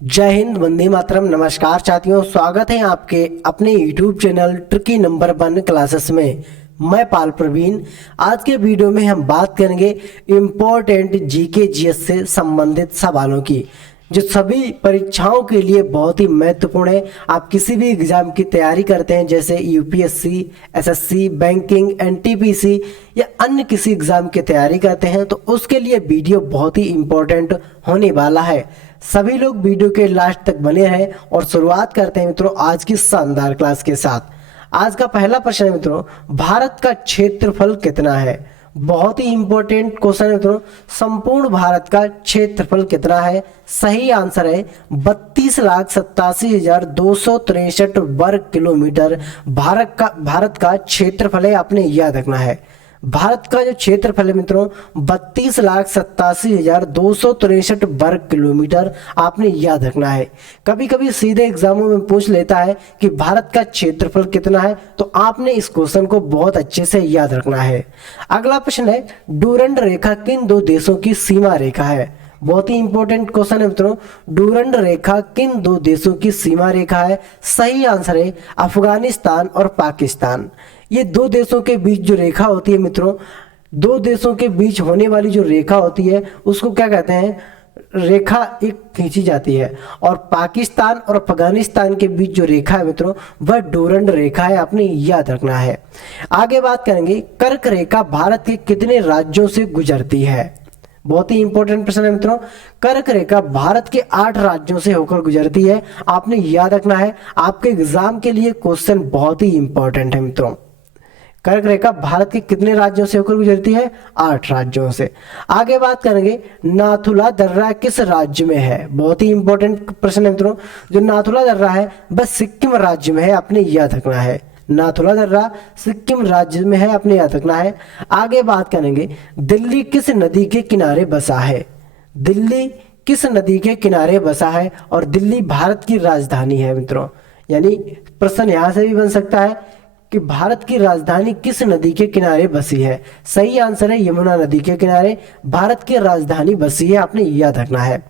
जय हिंद, वंदे मातरम। नमस्कार साथियों, स्वागत है आपके अपने YouTube channel tricky number 1 classes में। मैं पाल प्रवीण। आज के वीडियो में हम बात करेंगे इम्पोर्टेंट जीके जीएस से संबंधित सवालों की, जो सभी परीक्षाओं के लिए बहुत ही महत्वपूर्ण है। आप किसी भी एग्जाम की तैयारी करते हैं, जैसे यूपीएससी, एसएससी, बैंकिंग, एनटीपीसी या अन्य किसी एग्जाम की तैयारी करते हैं, तो उसके लिए वीडियो बहुत ही इम्पोर्टेंट होने वाला है। सभी लोग वीडियो के लास्ट तक बने रहें और शुरुआत करते हैं मित्रों आज की शानदार क्लास के साथ। आज का पहला प्रश्न है मित्रों, भारत का क्षेत्रफल कितना है? बहुत ही इंपॉर्टेंट क्वेश्चन है मित्रों। संपूर्ण भारत का क्षेत्रफल कितना है? सही आंसर है 32,87,263 वर्ग किलोमीटर भारत का क्षेत्रफल है। आपने याद रखना है, भारत का जो क्षेत्रफल है मित्रों 32,87,263 वर्ग किलोमीटर। आपने याद रखना है। कभी कभी सीधे एग्जामों में पूछ लेता है कि भारत का क्षेत्रफल कितना है, तो आपने इस क्वेश्चन को बहुत अच्छे से याद रखना है। अगला प्रश्न है, डूरंड रेखा किन दो देशों की सीमा रेखा है? बहुत ही इंपॉर्टेंट क्वेश्चन है मित्रों। डूरंड रेखा किन दो देशों की सीमा रेखा है? सही आंसर है अफगानिस्तान और पाकिस्तान। ये दो देशों के बीच जो रेखा होती है मित्रों, दो देशों के बीच होने वाली जो रेखा होती है उसको क्या कहते हैं? रेखा एक खींची जाती है। और पाकिस्तान और अफगानिस्तान के बीच जो रेखा है मित्रों, वह डूरंड रेखा है। आपने याद रखना है। आगे बात करेंगे, कर्क रेखा भारत के कितने राज्यों से गुजरती है? बहुत ही इंपॉर्टेंट प्रश्न है मित्रों। कर्क रेखा भारत के 8 राज्यों से होकर गुजरती है। आपने याद रखना है, आपके एग्जाम के लिए क्वेश्चन बहुत ही इंपॉर्टेंट है मित्रों। कर्क रेखा भारत के कितने राज्यों से होकर गुजरती है? 8 राज्यों से। आगे बात करेंगे, नाथुला दर्रा किस राज्य में है? बहुत ही इंपॉर्टेंट प्रश्न है मित्रों। जो नाथुला दर्रा है वह सिक्किम राज्य में है। आपने याद रखना है, नाथुला दर्रा सिक्किम राज्य में है। आपने याद रखना है। आगे बात करेंगे, दिल्ली किस नदी के किनारे बसा है? दिल्ली किस नदी के किनारे बसा है? और दिल्ली भारत की राजधानी है मित्रों। यानी प्रश्न यहां से भी बन सकता है कि भारत की राजधानी किस नदी के किनारे बसी है? सही आंसर है यमुना नदी के किनारे भारत की राजधानी बसी है। आपने याद रखना है।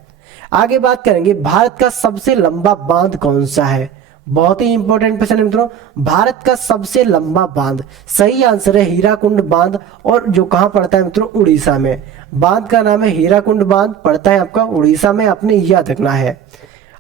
आगे बात करेंगे, भारत का सबसे लंबा बांध कौन सा है? बहुत ही इंपॉर्टेंट प्रश्न है मित्रों। भारत का सबसे लंबा बांध, सही आंसर है हीराकुंड बांध। और जो कहां पड़ता है मित्रों? उड़ीसा में। बांध का नाम है हीराकुंड बांध, पड़ता है आपका उड़ीसा में। आपने याद रखना है।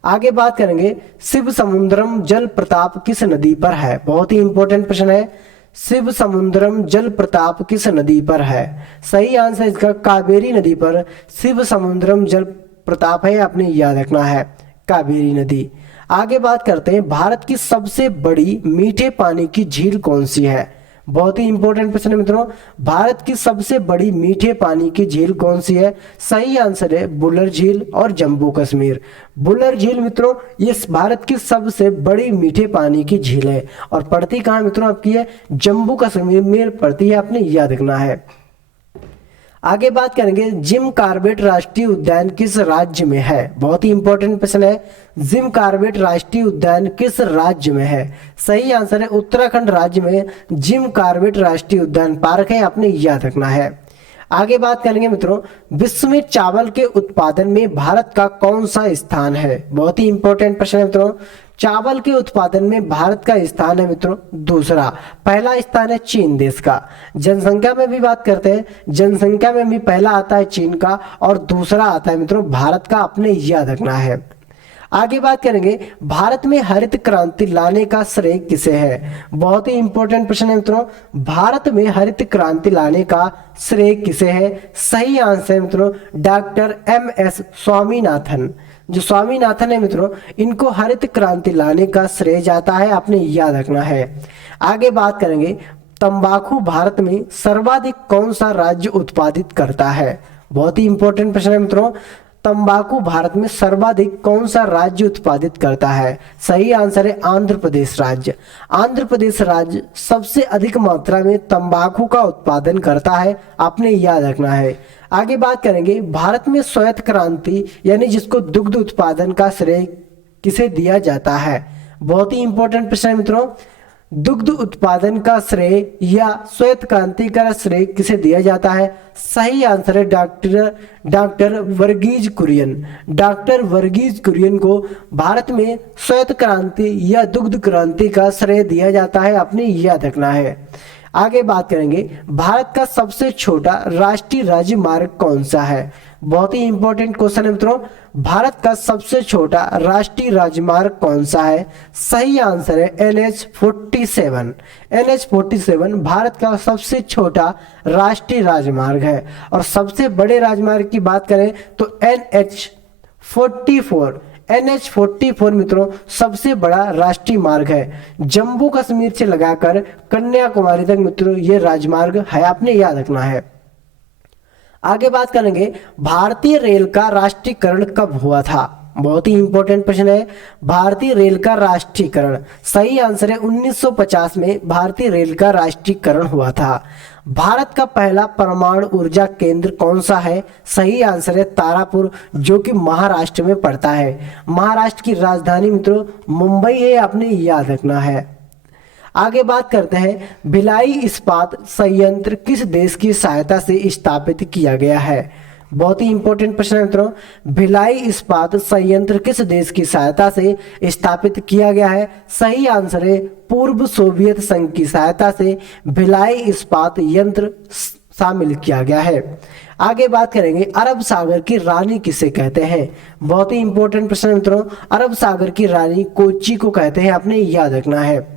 आगे बात करेंगे, शिव समुद्रम जल प्रताप किस नदी पर है? बहुत ही इंपॉर्टेंट प्रश्न है। शिव समुद्रम जल प्रताप किस नदी पर है? सही आंसर इसका कावेरी नदी पर शिव समुद्रम जल प्रताप है। आपने याद रखना है, कावेरी नदी। आगे बात करते हैं, भारत की सबसे बड़ी मीठे पानी की झील कौन सी है? बहुत ही इंपॉर्टेंट प्रश्न है मित्रों। भारत की सबसे बड़ी मीठे पानी की झील कौन सी है? सही आंसर है बुलर झील और जम्मू कश्मीर। बुलर झील मित्रों ये भारत की सबसे बड़ी मीठे पानी की झील है और पड़ती कहाँ मित्रों? आपकी है जम्मू कश्मीर में पड़ती है। आपने याद रखना है। आगे बात करेंगे, जिम कॉर्बेट राष्ट्रीय उद्यान किस राज्य में है? बहुत ही इंपॉर्टेंट प्रश्न है। जिम कॉर्बेट राष्ट्रीय उद्यान किस राज्य में है? सही आंसर है उत्तराखंड राज्य में जिम कॉर्बेट राष्ट्रीय उद्यान पार्क है। आपने याद रखना है। आगे बात करेंगे मित्रों, विश्व में चावल के उत्पादन में भारत का कौन सा स्थान है? बहुत ही इंपॉर्टेंट प्रश्न है मित्रों। चावल के उत्पादन में भारत का स्थान है मित्रों दूसरा। पहला स्थान है चीन देश का। जनसंख्या में भी बात करते हैं, जनसंख्या में भी पहला आता है चीन का और दूसरा आता है मित्रों भारत का। आपने याद रखना है। आगे बात करेंगे, भारत में हरित क्रांति लाने का श्रेय किसे है? बहुत ही इंपॉर्टेंट प्रश्न है मित्रों। भारत में हरित क्रांति लाने का श्रेय किसे है? सही आंसर है मित्रों डॉक्टर MS स्वामीनाथन। जो स्वामीनाथन है मित्रों, इनको हरित क्रांति लाने का श्रेय जाता है। आपने याद रखना है। आगे बात करेंगे, तंबाकू भारत में सर्वाधिक कौन सा राज्य उत्पादित करता है? बहुत ही इंपॉर्टेंट प्रश्न है मित्रों। तंबाकू भारत में सर्वाधिक कौन सा राज्य उत्पादित करता है? सही आंसर है आंध्र प्रदेश राज्य। आंध्र प्रदेश राज्य सबसे अधिक मात्रा में तंबाकू का उत्पादन करता है। आपने याद रखना है। आगे बात करेंगे, भारत में श्वेत क्रांति यानी जिसको दुग्ध उत्पादन का श्रेय किसे दिया जाता है? बहुत ही इंपॉर्टेंट प्रश्न है मित्रों। दुग्ध उत्पादन का श्रेय या श्वेत क्रांति का श्रेय किसे दिया जाता है? सही आंसर है डॉक्टर वर्गीज कुरियन। डॉक्टर वर्गीज कुरियन को भारत में श्वेत क्रांति या दुग्ध क्रांति का श्रेय दिया जाता है, आपने याद रखना है। आगे बात करेंगे, भारत का सबसे छोटा राष्ट्रीय राजमार्ग कौन सा है? बहुत ही इंपॉर्टेंट क्वेश्चन है मित्रों। भारत का सबसे छोटा राष्ट्रीय राजमार्ग कौन सा है? सही आंसर है NH47। NH47 भारत का सबसे छोटा राष्ट्रीय राजमार्ग है। और सबसे बड़े राजमार्ग की बात करें तो NH44 मित्रों सबसे बड़ा राष्ट्रीय मार्ग है। जम्मू कश्मीर से लगाकर कन्याकुमारी तक मित्रों ये राजमार्ग है, आपने याद रखना है। आगे बात करेंगे, भारतीय रेल का राष्ट्रीयकरण कब हुआ था? बहुत ही इंपॉर्टेंट प्रश्न है। भारतीय रेल का राष्ट्रीयकरण, सही आंसर है 1950 में भारतीय रेल का राष्ट्रीयकरण हुआ था। भारत का पहला परमाणु ऊर्जा केंद्र कौन सा है? सही आंसर है तारापुर, जो कि महाराष्ट्र में पड़ता है। महाराष्ट्र की राजधानी मित्रों मुंबई है, आपने याद रखना है। आगे बात करते हैं, भिलाई इस्पात संयंत्र किस देश की सहायता से स्थापित किया गया है? बहुत ही इंपॉर्टेंट प्रश्न है मित्रों। भिलाई इस्पात संयंत्र किस देश की सहायता से स्थापित किया गया है? सही आंसर है पूर्व सोवियत संघ की सहायता से भिलाई इस्पात यंत्र शामिल किया गया है। आगे बात करेंगे, अरब सागर की रानी किसे कहते हैं? बहुत ही इंपॉर्टेंट प्रश्न है मित्रों। अरब सागर की रानी कोच्चि को कहते हैं, आपने याद रखना है।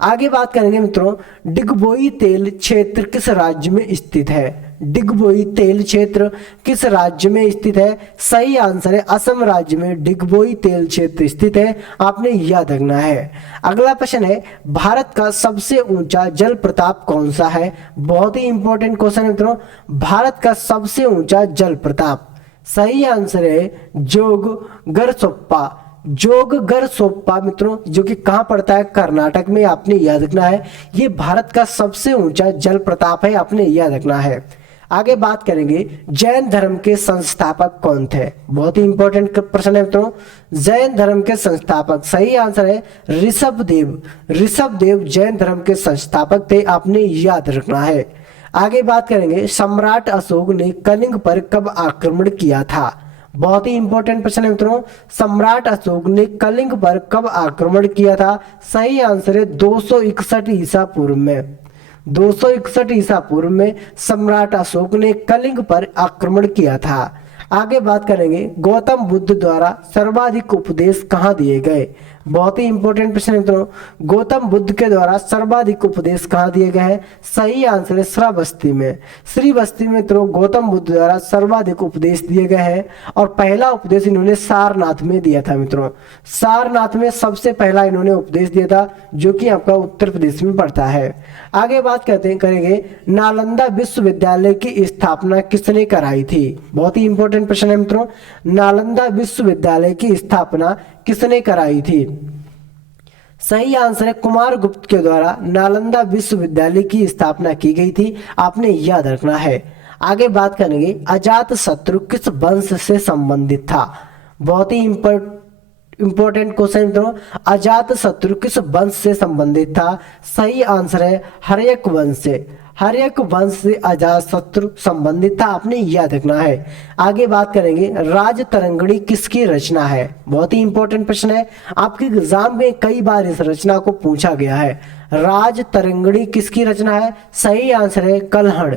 आगे बात करेंगे मित्रों, डिगबोई तेल क्षेत्र किस राज्य में स्थित है? डिगबोई तेल क्षेत्र किस राज्य में स्थित है? सही आंसर है असम राज्य में डिगबोई तेल क्षेत्र स्थित है, आपने याद रखना है। अगला प्रश्न है, भारत का सबसे ऊंचा जल प्रताप कौन सा है? बहुत ही इंपॉर्टेंट क्वेश्चन है मित्रों। भारत का सबसे ऊंचा जल प्रताप, सही आंसर है जोगगर सोप्पा मित्रों, जो कि कहां पड़ता है? कर्नाटक में, आपने याद रखना है। ये भारत का सबसे ऊंचा जल प्रताप है, आपने याद रखना है। आगे बात करेंगे, जैन धर्म के संस्थापक कौन थे? बहुत ही इंपॉर्टेंट प्रश्न है मित्रों। जैन धर्म के संस्थापक, सही आंसर है ऋषभदेव जैन धर्म के संस्थापक थे, आपने याद रखना है। आगे बात करेंगे, सम्राट अशोक ने कलिंग पर कब आक्रमण किया था? बहुत ही इंपॉर्टेंट प्रश्न है मित्रों। सम्राट अशोक ने कलिंग पर कब आक्रमण किया था? सही आंसर है 261 ईसा पूर्व में। 261 ईसा पूर्व में सम्राट अशोक ने कलिंग पर आक्रमण किया था। आगे बात करेंगे, गौतम बुद्ध द्वारा सर्वाधिक उपदेश कहाँ दिए गए? बहुत ही इंपॉर्टेंट प्रश्न है मित्रों। गौतम बुद्ध के द्वारा सर्वाधिक उपदेश कहाँ दिए गए हैं? सही आंसर है श्रावस्ती में। श्रीवस्ती में मित्रों गौतम बुद्ध द्वारा सर्वाधिक उपदेश दिए गए हैं। और पहला उपदेश इन्होंने सारनाथ में दिया था मित्रों। सारनाथ में सबसे पहला इन्होंने उपदेश दिया था, जो कि आपका उत्तर प्रदेश में पड़ता है। आगे बात करेंगे, नालंदा विश्वविद्यालय की स्थापना किसने कराई थी? बहुत ही इंपॉर्टेंट प्रश्न है मित्रों। नालंदा विश्वविद्यालय की स्थापना किसने कराई थी? सही आंसर है कुमार गुप्त के द्वारा नालंदा विश्वविद्यालय की स्थापना की गई थी, आपने याद रखना है। आगे बात करेंगे, अजात शत्रु किस वंश से संबंधित था? बहुत ही इंपॉर्टेंट क्वेश्चन मित्रों। अजात शत्रु किस वंश से संबंधित था? सही आंसर है हर्यक वंश से। हर्यक वंश से अजात शत्रु संबंधित था, आपने याद रखना है। आगे बात करेंगे, राजतरंगिणी किसकी रचना है? बहुत ही इंपॉर्टेंट प्रश्न है, आपके एग्जाम में कई बार इस रचना को पूछा गया है। राजतरंगिणी किसकी रचना है? सही आंसर है कल्हड़।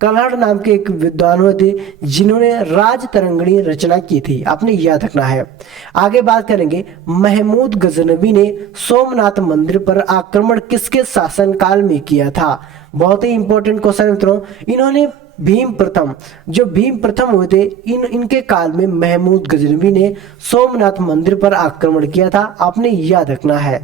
कल्हड़ नाम के एक विद्वान हुए थे जिन्होंने राजतरंगिणी रचना की थी, आपने याद रखना है। आगे बात करेंगे, महमूद गजनवी ने सोमनाथ मंदिर पर आक्रमण किसके शासनकाल में किया था? बहुत ही इंपॉर्टेंट क्वेश्चन मित्रों। इन्होंने भीम प्रथम हुए थे, इनके काल में महमूद गजनवी ने सोमनाथ मंदिर पर आक्रमण किया था, आपने याद रखना है।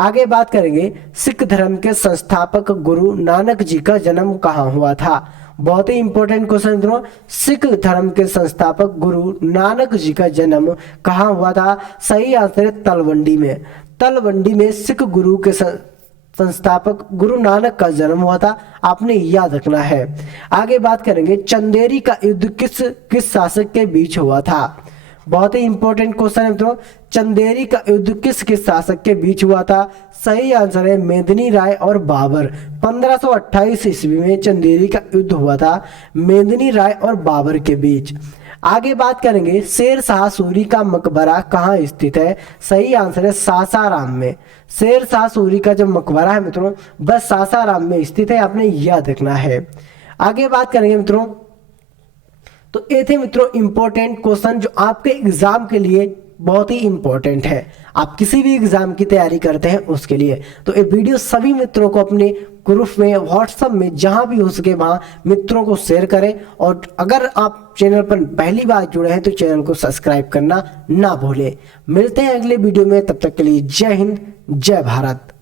आगे बात करेंगे, सिख धर्म के संस्थापक गुरु नानक जी का जन्म कहाँ हुआ था? बहुत ही इंपॉर्टेंट क्वेश्चन मित्रों। सिख धर्म के संस्थापक गुरु नानक जी का जन्म कहाँ हुआ था? सही आंसर है तलवंडी में। तलवंडी में सिख गुरु के संस्थापक गुरु नानक का जन्म हुआ था, आपने याद रखना है। आगे बात करेंगे, चंदेरी का युद्ध किस शासक के बीच हुआ था? बहुत ही इंपॉर्टेंट क्वेश्चन है मित्रों। चंदेरी का युद्ध किस किस शासक के बीच हुआ था? सही आंसर है मेदिनी राय और बाबर। 1528 ईस्वी में चंदेरी का युद्ध हुआ था मेदिनी राय और बाबर के बीच। आगे बात करेंगे शेर शाह सूरी का मकबरा कहाँ स्थित है? सही आंसर है सासाराम में। शेर शाह सूरी का जो मकबरा है मित्रों बस सासाराम में स्थित है, आपने याद रखना है। आगे बात करेंगे मित्रों, तो ये थे मित्रों इंपॉर्टेंट क्वेश्चन जो आपके एग्जाम के लिए बहुत ही इंपॉर्टेंट है। आप किसी भी एग्जाम की तैयारी करते हैं उसके लिए तो ये वीडियो सभी मित्रों को अपने ग्रुप में, व्हाट्सएप में, जहां भी हो सके वहां मित्रों को शेयर करें। और अगर आप चैनल पर पहली बार जुड़े हैं तो चैनल को सब्सक्राइब करना ना भूलें। मिलते हैं अगले वीडियो में, तब तक के लिए जय हिंद, जय भारत।